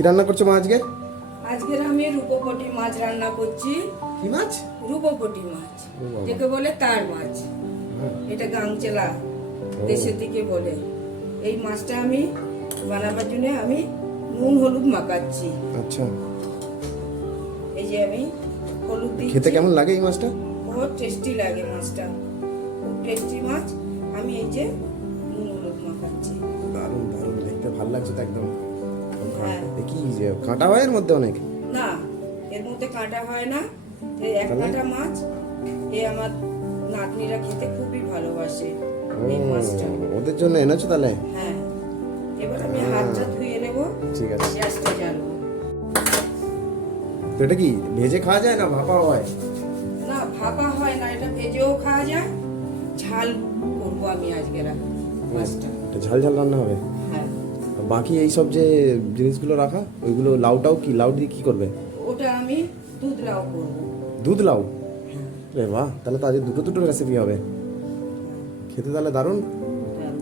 কি রান্না করছো মা আজকে? আজকে আমি রূপপটি মাছ রান্না করছি। কি মাছ? রূপপটি মাছ, ও বাবা। যেকে বলে তার মাছ। হ্যাঁ। এটা গাংচেলা ও। দেশের দিকে বলে। এই মাছটা আমি বানাবার জন্য আমি নুন হলুদ মাখাচ্ছি। আচ্ছা, এই যে আমি হলুদ দিচ্ছি। খেতে কেমন লাগে এই মাছটা? বহুত টেস্টি লাগে মাছটা, খুব টেস্টি মাছ। আমি এই যে নুন হলুদ মাখাচ্ছি। দারুণ দারুণ, দেখতে ভালো লাগছে তো একদম। হ্যাঁ। কি যে কাঁটা হয় এর মধ্যে অনেক? না, এর মধ্যে কাঁটা হয় না। এই এক তাহলে? কাঁটা মাছ। এ আমার নাতনিরা খেতে খুবই ভালোবাসে ও, এই মাছটা। ওদের জন্য এনেছো তাহলে? হ্যাঁ। এবার আমি হাতটা ধুয়ে নেব। ঠিক আছে। গ্যাসটা জ্বালবো। তো এটা কি ভেজে খাওয়া যায় না ভাপা হয়? না, ভাপা হয় না, এটা ভেজেও খাওয়া যায়। ঝাল করবো আমি আজকে মাছটা। এটা ঝাল ঝাল রান্না হবে। হ্যাঁ। আর বাকি এই সব যে জিনিসগুলো রাখা, ওইগুলো লাউটাও কি, লাউ দিয়ে কি করবে? ওটা আমি দুধ লাউ করবো। দুধ লাউ? হ্যাঁ। রে বাহ, তাহলে তো আজকে দুটো দুটো রেসিপি হবে। খেতে তাহলে দারুণ। হ্যাঁ।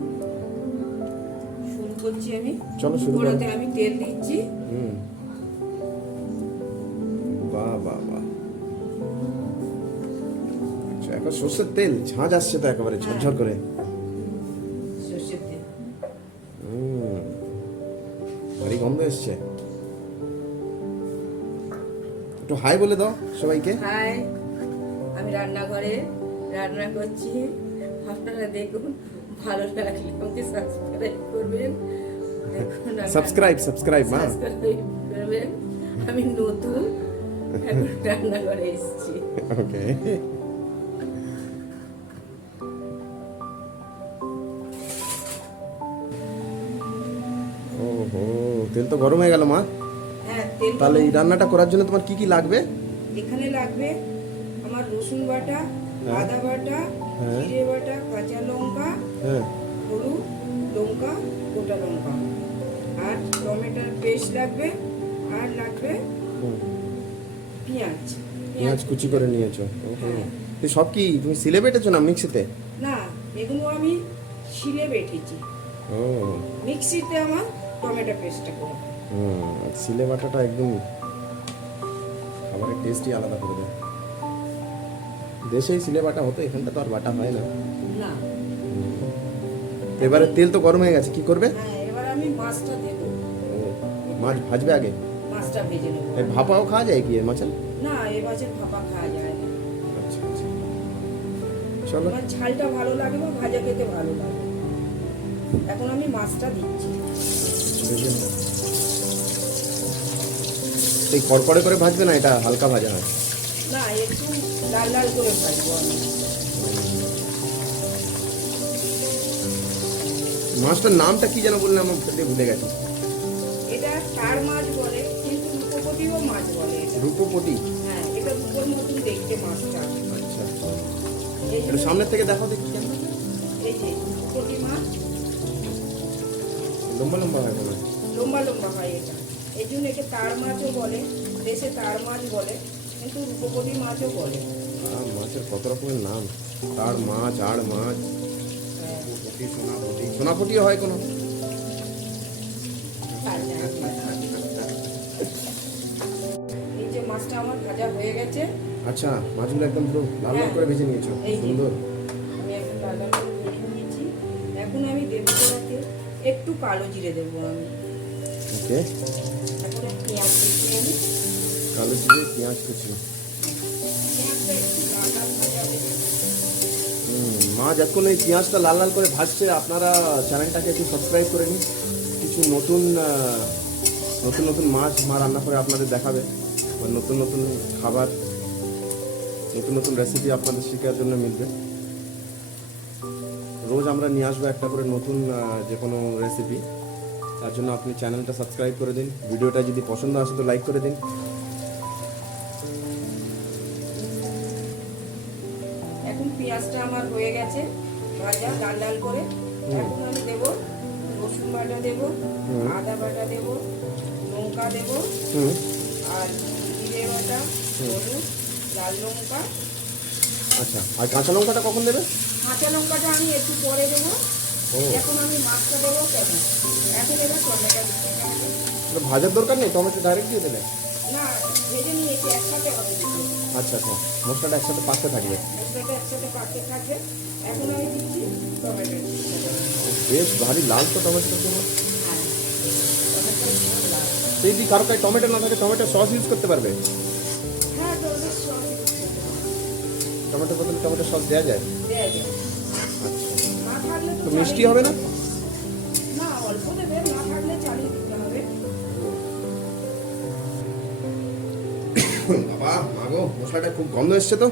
শুরু করছি আমি। চলো শুরু করো। কড়াতে আমি তেল দিচ্ছি। হুম, বাহ বাহ বাহ। আচ্ছা, এখন সর্ষের তেল ঝাঁঝ আসছে তো একেবারে ঝরঝর করে। সর্ষের তেল। হুম, ভারী গন্ধ এসছে। একটু হাই বলে দাও সবাইকে। হাই, আমি রান্নাঘরে রান্না করছি। আপনারা দেখুন, ভালো লাগলে আমাকে সাবস্ক্রাইব করবেন। দেখুন, সাবস্ক্রাইব মা। সাবস্ক্রাইব করবেন। আমি নতুন এখন রান্নাঘরে এসেছি। ওকে। ওহো, তেল তো গরম হয়ে গেল মা। হ্যাঁ, তেল তাহলে এই রান্নাটা করার জন্য তোমার কি কি লাগবে? এখানে লাগবে আমার রসুন বাটা, হ্যাঁ। আদা বাটা, হ্যাঁ। জিরে বাটা, কাঁচা লঙ্কা, হ্যাঁ। হলুদ, লঙ্কা, গোটা লঙ্কা, আর টমেটোর পেস্ট লাগবে, আর লাগবে হুম, পেঁয়াজ। পেঁয়াজ কুচি করে নিয়েছো? ওহো। হ্যাঁ। তো সব কি তুমি সিলে বেটেছো না মিক্সিতে? না, এগুলো আমি শিলে বেটেছি। ও। মিক্সিতে আমার টমেটো পেস্টটা করে। হুম, আর সিলে বাটাটা একদম খাবারের টেস্টই আলাদা করে দেয়। দেশেই সিলে বাটা হতো, এখানটা তো আর বাটা হয় না। না। তো এবারে তেল তো গরম হয়ে গেছে, কি করবে? হ্যাঁ, এবার আমি মাছটা দেবো। ও, মাছ ভাজবে আগে? মাছটা ভেজে নেবো। এই ভাপাও খাওয়া যায় কি এর মাছের? না, এ মাছের ভাপা খাওয়া যায় না। আচ্ছা আচ্ছা, চলো। আমার ঝালটা ভালো লাগে বা ভাজা খেতে ভালো লাগে। এখন আমি মাছটা দিচ্ছি। এই কড়কড়ে করে ভাজবে না, এটা হালকা ভাজা হয়। না, একটু লাল লাল করে ভাজবো আমি। মাছটার নামটা কি যেন বললে, আমার খেতে ভুলে গেছি। এটা তার মাছ বলে, কিন্তু রূপপটিও মাছ বলে এটা। রূপপটি? হ্যাঁ, এটা রূপোর মতন দেখতে মাছটা। আচ্ছা, এই এটা যে- সামনের থেকে দেখো দেখি কেন এই যে রূপপটি মাছ লম্বা লম্বা হয় মনে হয়। লম্বা লম্বা হয় এটা। এই জন্য একে তার মাছও বলে, দেশে তার মাছ বলে, কিন্তু রূপপটি মাছও বলে। মাছের কত রকমের নাম, তার মাছ, আড় মাছ, হ্যাঁ, রূপপটি, সোনাপটি। সোনাপটিও হয় কোনো? তার জানি না। এই যে মাছটা আমার ভাজা হয়ে গেছে। আচ্ছা, মাছগুলো একদম পুরো লাল লাল হ্যাঁ। করে ভেজে নিয়েছো, এই যে। সুন্দর। আমি এখন লাল লাল করে ভেজে নিয়েছি। এখন আমি দেবো কড়াতে একটু কালো জিরে দেবো আমি। ওকে, এখন পেঁয়াজ দিচ্ছি আমি। কালো জিরে, পেঁয়াজ কুচি। পেঁয়াজটা একটু লাল লাল ভাজা হয়ে গেছে। মা যখন এই পেঁয়াজটা লাল লাল করে ভাজছে, আপনারা চ্যানেলটাকে একটু সাবস্ক্রাইব করে নিন। কিছু নতুন নতুন নতুন মাছ মা রান্না করে আপনাদের দেখাবে, বা নতুন নতুন খাবার, নতুন নতুন রেসিপি আপনাদের শেখার জন্য মিলবে। রোজ আমরা নিয়ে আসবো একটা করে নতুন যে কোনো রেসিপি। তার জন্য আপনি চ্যানেলটা সাবস্ক্রাইব করে দিন। ভিডিওটা যদি পছন্দ আসে তো লাইক করে দিন। এখন পেঁয়াজটা আমার হয়ে গেছে ভাজা লাল লাল করে। এখন আমি দেবো রসুন বাটা দেবো, আদা বাটা দেবো, লঙ্কা দেবো, হুম। আর জিরে বাটা, হলুদ, লাল লঙ্কা। আচ্ছা, আর কাঁচা লঙ্কাটা কখন দেবে? কাঁচা লঙ্কাটা আমি একটু পরে দেবো। ও। এখন আমি মাছটা দেবো কেন, এখন এবার টমেটো দিতে হবে। এটা ভাজার দরকার নেই, টমেটো ডাইরেক্ট দিয়ে দেবে? না, ভেজে নিয়েছি, একসাথে হবে দুটো। আচ্ছা আচ্ছা, মশলাটা একসাথে পাকতে থাকবে। মশলাটা একসাথে পাকতে থাকবে। এখন আমি দিচ্ছি টমেটো। বেশ ভারী লাল তো টমেটোর জন্য। হ্যাঁ, টমেটোর ঝোল লাল। যদি কারো কাছে টমেটো না থাকে টমেটো সস ইউজ করতে পারবে? হ্যাঁ, টমেটোর সস টমেটো বদলে টমেটো সস দেওয়া যায়? দেয়া যায়। আচ্ছা, না থাকলে তো মিষ্টি হবে না? না, অল্প দেবে, না থাকলে চালিয়ে দিতে হবে। বাবা মাগো, মশলাটা খুব গন্ধ এসছে তো।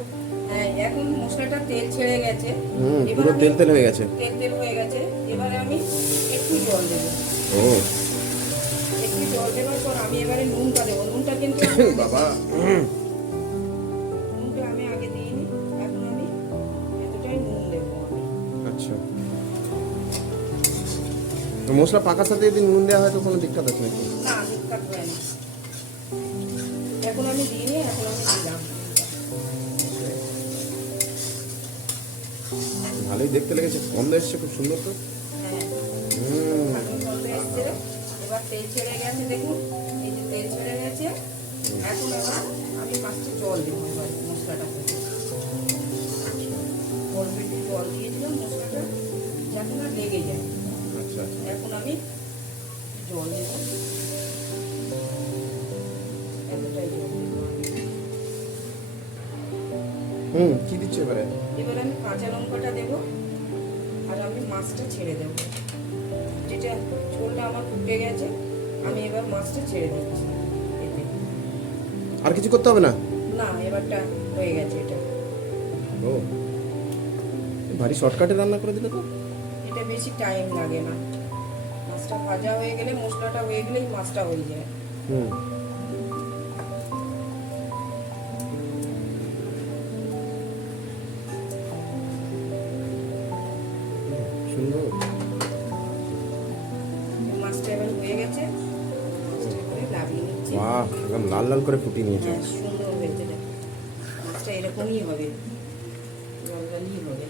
হ্যাঁ, এখন মশলাটা তেল ছেড়ে গেছে। এবার পুরো আমি- তেল তেল হয়ে গেছে। তেল তেল হয়ে গেছে। এবারে আমি একটু জল দেবো। ও একটু জল দেওয়ার পর আমি এবারে নুনটা দেবো। নুনটা কিন্তু বাবা, নুনটা আমি আগে দিইনি। এখন আমি এতটাই নুন দেবো আমি। আচ্ছা, তো মশলা পাকার সাথে যদি নুন দেওয়া হয় তো কোনো দিক্কত আছে নাকি? না, নিকাত হয় না। এখন আমি দিইনি, এখন আমি দিলাম। ভালোই দেখতে লেগেছে, গন্ধ এসছে খুব সুন্দর তো। হ্যাঁ, হুম, এখন গন্ধ এসছে। এবার তেল ছেড়ে গেছে, দেখুন এই যে তেল ছেড়ে গেছে। এখন আবার আমি মাছটা জল দেবো এবার মশলাটা থেকে। অল্প একটু জল দিয়েছিলাম মশলাটা যাতে না লেগে যায়। আচ্ছা আচ্ছা। এখন আমি জল দেবো, এতটাই জল দেবো আমি। কি দিচ্ছ এবারে? এবার আমি কাঁচা লঙ্কাটা দেবো আর আমি মাছটা ছেড়ে দেবো। যেটা ঝোলটা আমার ফুটে গেছে, আমি এবার মাছটা ছেড়ে দিচ্ছি এতে। আর কিছু করতে হবে না? না, এবারটা হয়ে গেছে এটা। ও, ভারী শর্টকাটে রান্না করে দিলে তো। এটা বেশি টাইম লাগে না। মাছটা ভাজা হয়ে গেলে, মশলাটা হয়ে গেলেই মাছটা হয়ে যায়। হুম, সুন্দর। মাছটা এবার হয়ে গেছে, মাছটা করে লাভিয়ে নিচ্ছি। বাহ, একদম লাল লাল করে ফুটিয়ে নিয়েছো। হ্যাঁ, সুন্দর হয়েছে এটা। মাছটা এরকমই হবে, জল জলই হবে।